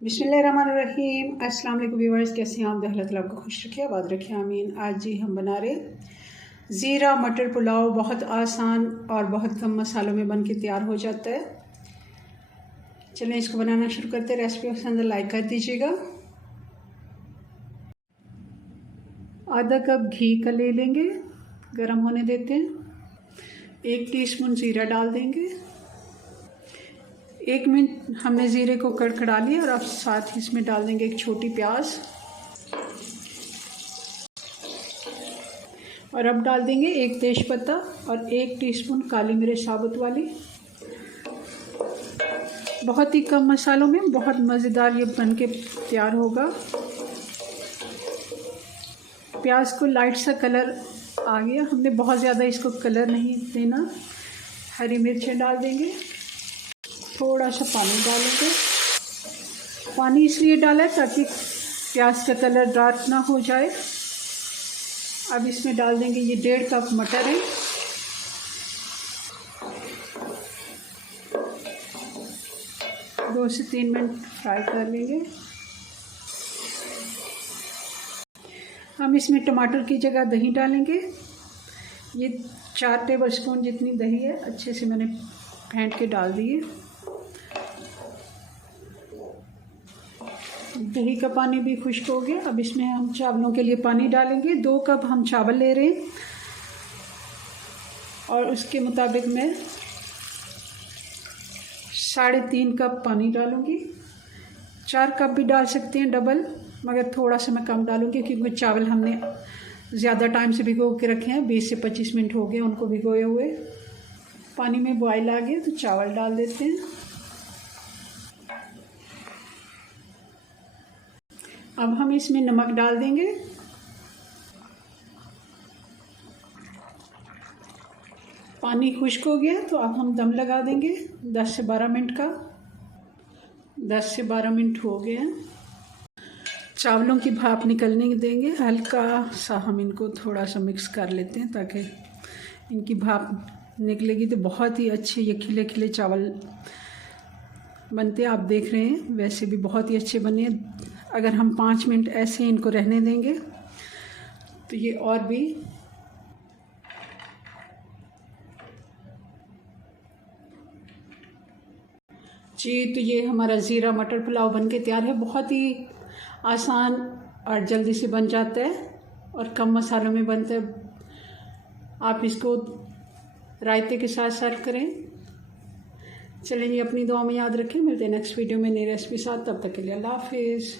बिस्मिल्लाहिर्रहमानिर्रहीम। अस्सलाम वालेकुम व्यूअर्स, कैसे हैं आप? अल्लाह ताला आपको खुश रखे, आबाद रखे, आमीन। आज जी हम बना रहे ज़ीरा मटर पुलाव। बहुत आसान और बहुत कम मसालों में बन के तैयार हो जाता है। चलें इसको बनाना शुरू करते हैं। रेसिपी पसंद लाइक कर दीजिएगा। आधा कप घी का ले लेंगे, गरम होने देते हैं। 1 टीस्पून ज़ीरा डाल देंगे। 1 मिनट हमने ज़ीरे को कड़कड़ा लिया और अब साथ ही इसमें डाल देंगे एक छोटी प्याज। और अब डाल देंगे 1 तेज़पत्ता और 1 टीस्पून काली मिर्च साबुत वाली। बहुत ही कम मसालों में बहुत मज़ेदार ये बन के तैयार होगा। प्याज को लाइट सा कलर आ गया, हमने बहुत ज़्यादा इसको कलर नहीं देना। हरी मिर्चें डाल देंगे, थोड़ा सा पानी डालेंगे। पानी इसलिए डाला है ताकि प्याज का कलर डार्क ना हो जाए। अब इसमें डाल देंगे ये 1.5 कप मटर है। दो से 3 मिनट फ्राई कर लेंगे। हम इसमें टमाटर की जगह दही डालेंगे। ये 4 टेबलस्पून जितनी दही है अच्छे से मैंने फेंट के डाल दी है। दही का पानी भी खुश्क हो गया। अब इसमें हम चावलों के लिए पानी डालेंगे। 2 कप हम चावल ले रहे हैं और उसके मुताबिक मैं 3.5 कप पानी डालूँगी। 4 कप भी डाल सकते हैं डबल, मगर थोड़ा सा मैं कम डालूँगी क्योंकि चावल हमने ज़्यादा टाइम से भिगो के रखे हैं। 20 से 25 मिनट हो गए उनको भिगोए हुए। पानी में बॉयल आ गया तो चावल डाल देते हैं। अब हम इसमें नमक डाल देंगे। पानी खुश्क हो गया तो अब हम दम लगा देंगे 10 से 12 मिनट का। 10 से 12 मिनट हो गए हैं। चावलों की भाप निकलने देंगे। हल्का सा हम इनको थोड़ा सा मिक्स कर लेते हैं ताकि इनकी भाप निकलेगी तो बहुत ही अच्छे ये खिले खिले चावल बनते हैं। आप देख रहे हैं वैसे भी बहुत ही अच्छे बने हैं। अगर हम 5 मिनट ऐसे इनको रहने देंगे तो ये और भी जी। तो ये हमारा ज़ीरा मटर पुलाव बन के तैयार है। बहुत ही आसान और जल्दी से बन जाता है और कम मसालों में बनता है। आप इसको रायते के साथ सर्व करें। चलें, ये अपनी दुआ में याद रखें। मिलते हैं नेक्स्ट वीडियो में नई रेसिपी साथ। तब तक के लिए अल्लाह हाफिज़।